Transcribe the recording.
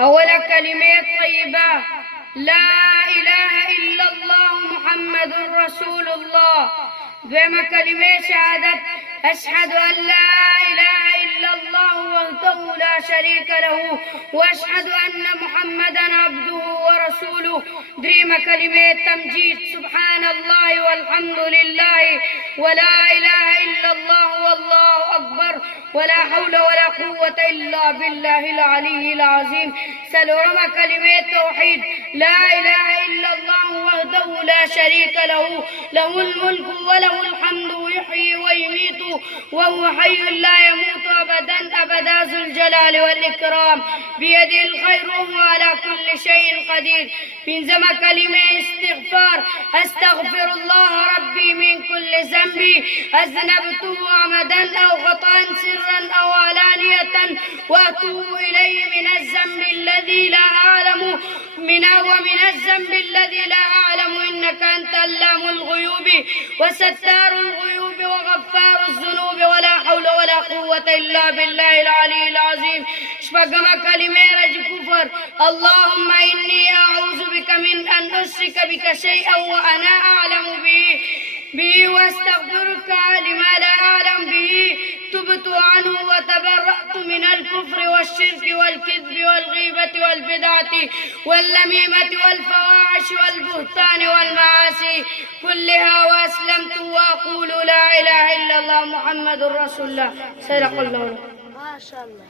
أول كلمة طيبة لا إله إلا الله محمد رسول الله. بما كلمة شهادة أشهد أن لا إله إلا الله وحده لا شريك له وأشهد أن محمدا عبده ورسوله. دريم كلمة تمجيد سبحان الله والحمد لله ولا إله إلا الله والله أكبر ولا حول ولا قوة إلا بالله العلي العظيم. سلورم كلمة توحيد لا إله إلا الله وحده لا شريك له له الملك وله الحمد يحيي ويميت وهو حي لا يموت أبدا أبدا ذو الجلال والإكرام بيده الخير وهو على كل شيء قدير. بنزم كلمة استغفار أستغفر الله ربي من كل ذنب أذنبته عمدا أو خطأ سرا أو علانية وأتوب إليه من الذنب الذي لا أعلم ومن الذنب الذي لا أعلم إنك أنت علام الغيوب وستار الغيوب وغفار الذنوب ولا حول ولا قوة إلا بالله العلي العظيم. شبقم كلمة رج كفر اللهم إني أعوذ بك من أن أشرك بك شيئا وأنا أعلم به واستغفرك لما لا أعلم به. تبت عنه وتبرأت من الكفر والشرك والكذب والغيبة والبدعة والنميمة والفواحش والبهتان والمعاصي كلها وأسلمت وأقول لا إله إلا الله محمد رسول الله. صدق الله. ما شاء الله.